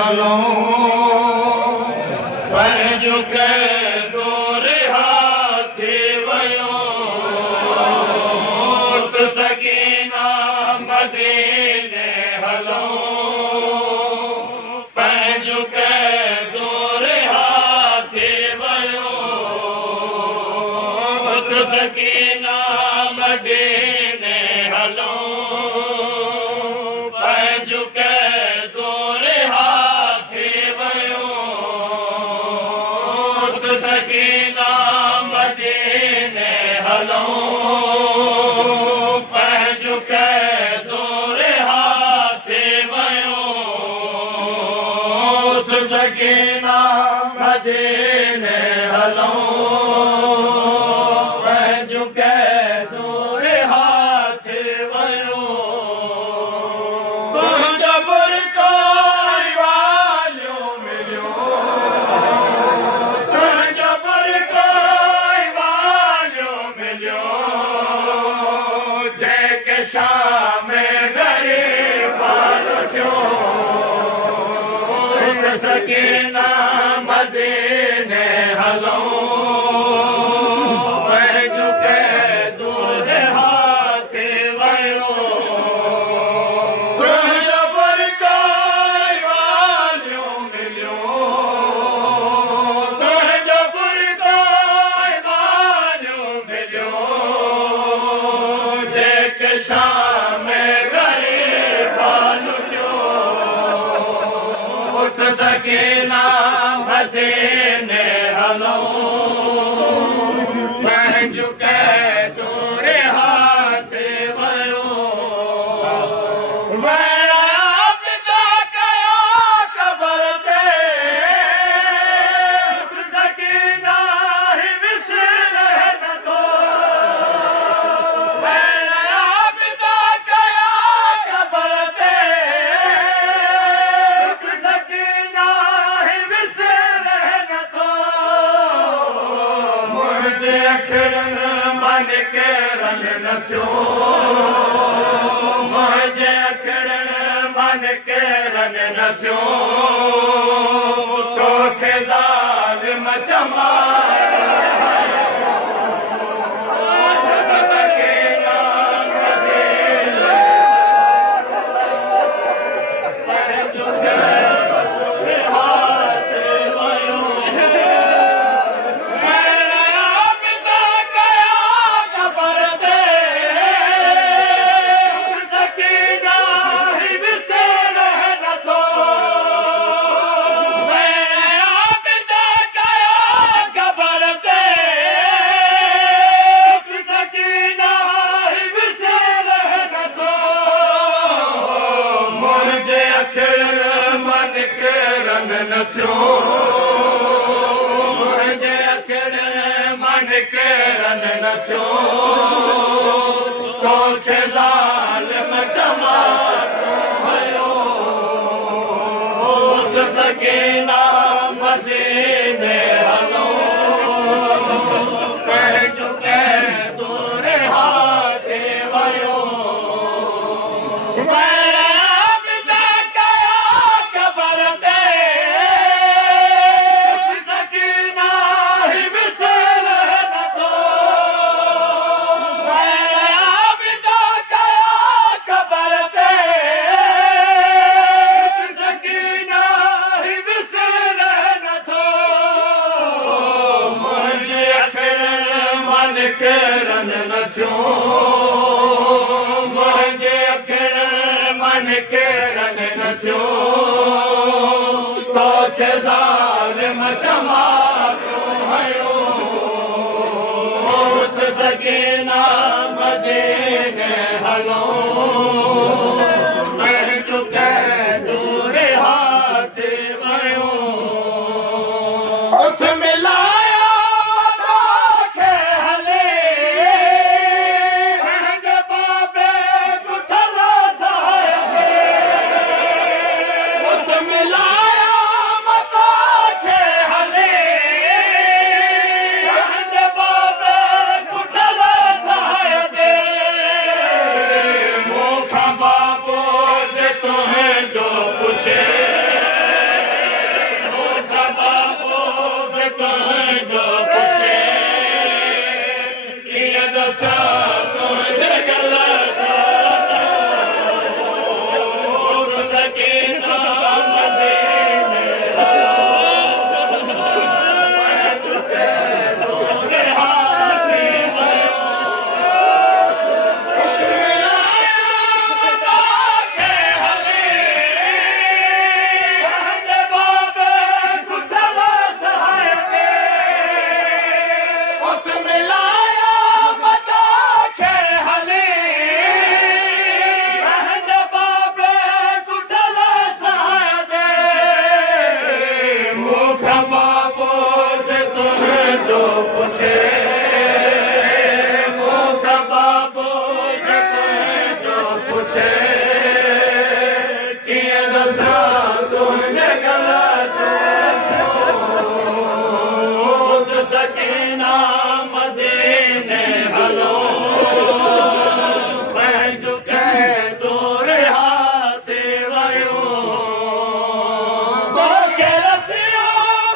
हलूं पंहिंजो क़ैदो रिहा थी वियो त सकीना मदीने हलूं पंहिंजो क़ैदो रिहा थी वियो त सकीना मदीने हलूं पंहिंजो क़ैदो रिहा थी वियो त सकीना मदीने हलूं पंहिंजो क़ैदो रिहा थी वियो त सकीना मदीने हलूं पंहिंजो क़ैदो रिहा थी वियो तुंहिंजो बुरकाई वालियो मिलियो तुंहिंजो बुरकाई वालियो मिलियो जेके शाम ग़रीब लुटियो त सकीना मदीने हलूं पंहिंजो क़ैदो रिहा थी वियो तुंहिंजो बुरकाई वालियो मिलियो तुंहिंजो बुरकाई वालियो मिलियो जेके शाम ग़रीब लुटियो त सकीना मदीने हलूं पंहिंजो क़ैदो रिहा थी वियो वैराबिदा कया क़बर ते सकीना ही विसरे नथो वैराबिदा कया क़बर ते सकीना ही विसरे नथो मुंहिंजे अखियुनि मन के रंग न थियो मुंहिंजे अखियुनि मन के रंग न थियो तोखे ज़ालिम जमाए सकीना मदीने पंहिंजो क़ैदो रिहा थी वियो वैराबिदा कया क़बर ते सकीना ही विसरे नथो वैराबिदा कया क़बर ते सकीना ही विसरे नथो मुंहिंजे अखियुनि मन के रंग न थियो मुंहिंजे अखियुनि मन के रंग न थियो तोखे ज़ालिम जमातो हुयो त सकीना मदीने हलूं पंहिंजो क़ैदो रिहा थी वियो वैराबिदा कया क़बर ते सकीना ही विसरे नथो वैराबिदा कया क़बर ते सकीना ही विसरे नथो मुंहिंजे अखियुनि मन के रंग न थियो मुंहिंजे अखियुनि मन के रंग न थियो तोखे ज़ालिम जमातो हुयो त सकीना मदीने हलूं पंहिंजो क़ैदो रिहा थी वियो उथ मिलाया तोखे हले पंहिंजे बाबे गुठल साहिब उथ मिलाया तोखे हले पंहिंजे बाबे गुठल साहिब मूंखां बाबो तुंहिंजो पुछे कीअं दसां तुंहिंजे गल जो सकीना मदीने तोरे हाथी सकीना मदीने हलो पंहिंजो कंहिं तोरे हाथे वियो तोखे रसियो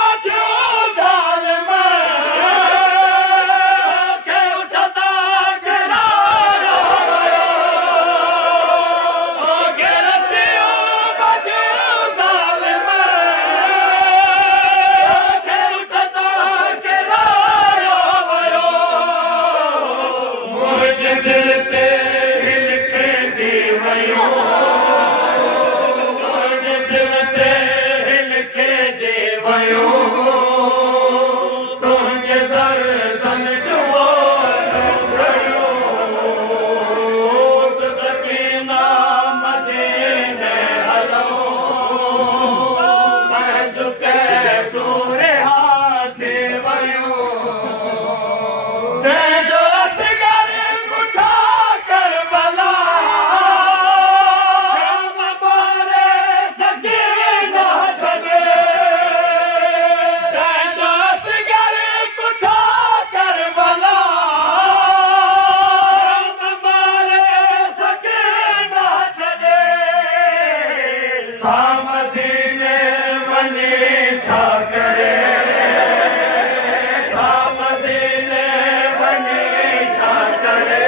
मथियो ज़ालिम खे उठंदा गिरायो वियो तोखे रसियो मथियो ज़ालिम खे उठंदा गिरायो वियो मुंहिंजे दिल ते लिखिजी वियो मुंहिंजे दिल ते लिखिजी वियो तुंहिंजे दर्दनि जो घड़ियो त सकीना मदीने हलो पंहिंजो कंहिं तोरे हाथे वियो तंहिंजो असगर गुठा करबला शाम बारे सकीना छॾे तंहिंजो असगर गुठा करबला शाम बारे सकीना छॾे सामदीने वञी छा करे सामदीने वञी छा करे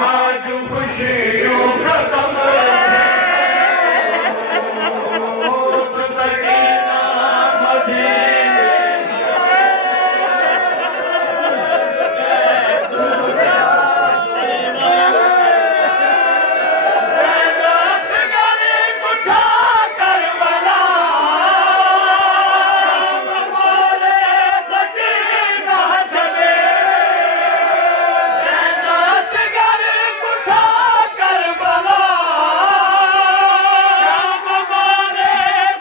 मां जूं ख़ुशियूं ख़तम सकीना मदीने गुठा करबला सकीना छॾे असगर गुठा करबला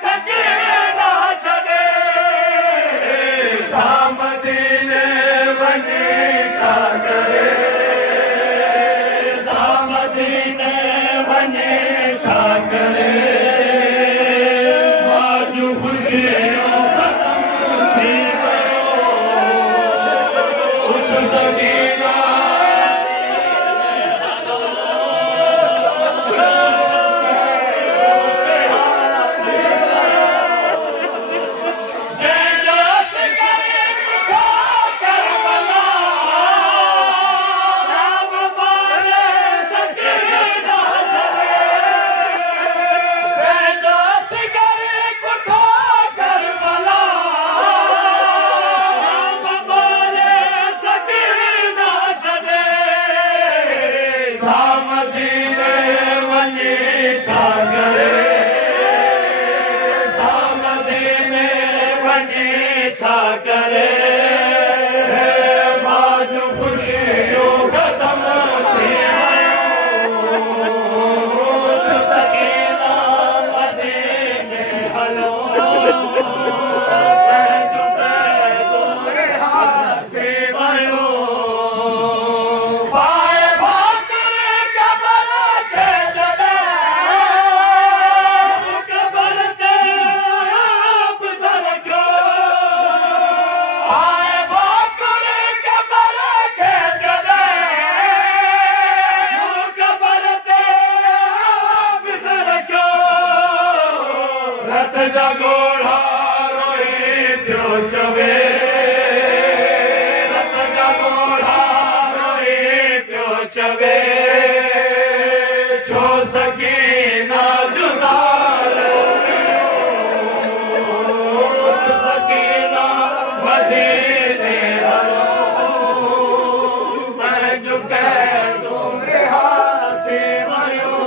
सकीना छॾे सामदीने वञी छा करे सामदीने वञी छा करे मां जूं ख़ुशियूं ख़तम थी वियो उठ सकीना जंहिंजो असगर गुठा करबला शाम बारे सकीना छॾे तंहिंजो असगर गुठा करबला शाम बारे सकीना छॾे सामदीने वञी छा करे सामदीने वञी छा करे मां जूं ख़ुशियूं ख़तम थी वियो सकीना मदीने हलो पंहिंजो कंहिं तोरे हाथे वियो पाए भाकुर क़बर खे जॾहिं क़बर ते आप रखो पाए भाकुर क़बर खे जॾहिं क़बर ते आप रखो रत जा ॻोढ़ा रोई थियो चवे रत जा मोड़ा रोई पियो चवे छो सकीना जुदा सकीना मदीने मैं जो कह दूर हाथे वयो